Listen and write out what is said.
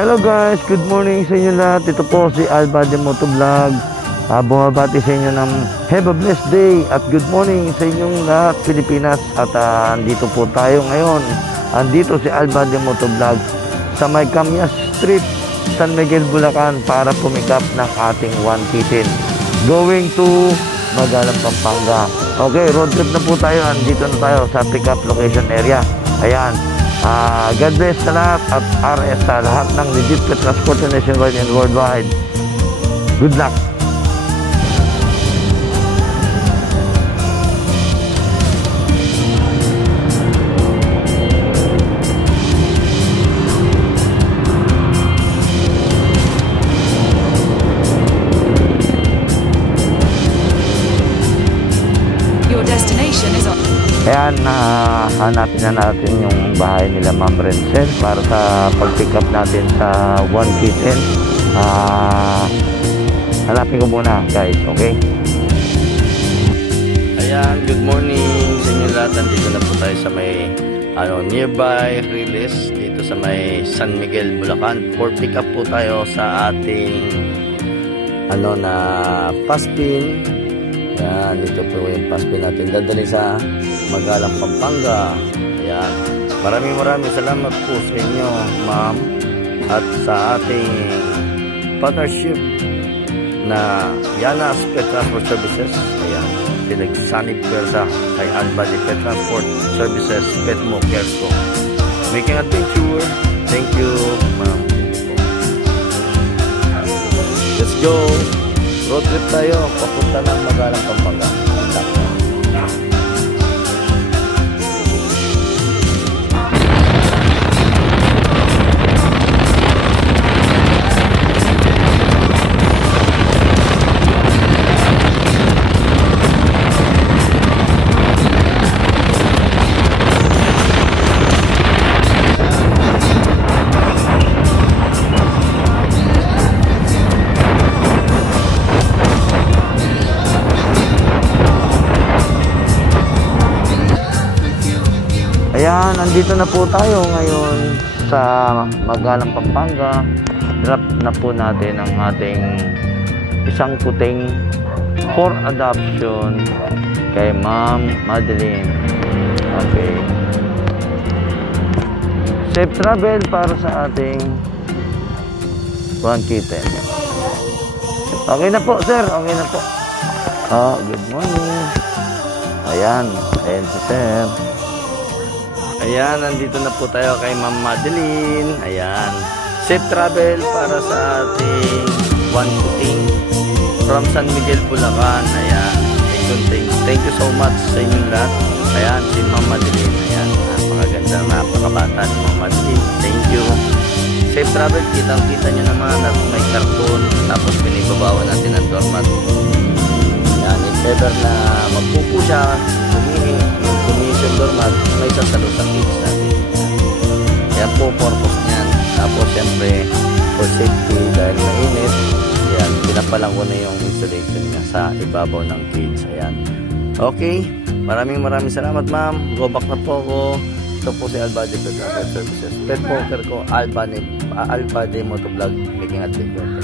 Hello guys, good morning sa inyo lahat. Ito po si Alba de Motovlog. Bumabati sa inyo ng have a blessed day at good morning sa inyong lahat Pilipinas. At andito po tayo ngayon. Andito si Alba de Motovlog sa may Camyas Street, San Miguel, Bulacan para pumikap ng ating 1K10 going to Magalang, Pampanga. Okay, road trip na po tayo. Andito na tayo sa pick-up location area. Ayan. God bless sa lahat at RS sa lahat ng legit transport nationwide and worldwide. Good luck! Your destination is on. Ayan, hanapin na natin yung bahay nila Ma'am Rencel para sa pag-pick up natin sa 1K10. Hanapin ko muna guys, okay? Ayan, good morning sa inyo lahat. Nandito na po tayo sa may nearby release dito sa may San Miguel, Bulacan. For pick up po tayo sa ating na paspin. Ayan, dito po yung paspin natin. Dadali sa Magalang, Pampanga. Ayan. Maraming salamat po sa inyo, ma'am, at sa ating partnership na Yana Pet Transport Services. Ayan. Pinagsanib persa kay Alba de Pet Transport Services, Pet Mo Careco. Making adventure. Thank you, ma'am. Let's go. Road trip tayo. Papunta ng Magalang, Pampanga. Ayan, nandito na po tayo ngayon sa Magalang, Pampanga. Drop na po natin ang ating isang puting for adoption kay Ma'am Madeline. Okay. Safe travel para sa ating 1K10. Okay na po, sir. Okay na po. Good morning. Ayan si sir. Ayan, nandito na po tayo kay Ma'am Madeline. Ayan. Safe travel para sa ating 1K10 from San Miguel, Bulacan. Ayan. Thank you so much sa inyong lahat. Ayan, si Ma'am Madeline. Ayan, napakaganda, napakabata ni Ma'am Madeline. Thank you. Safe travel, kitang-kita nyo naman at may karton. Tapos pinibabawan natin ang doormat. Ayan, if ever na magpupo siya, yung doormat, may sasalo sa kids natin. Yan po purpose niyan. Tapos syempre for safety dahil mainit, ayan, pinapalang ko na yung installation niya sa ibabaw ng kids. Ayan. Okay, maraming salamat ma'am. Go back na po ako. Ito po si Alba de Pet Transport Services, Pet Poker ko, Alba de Motovlog, making adventure.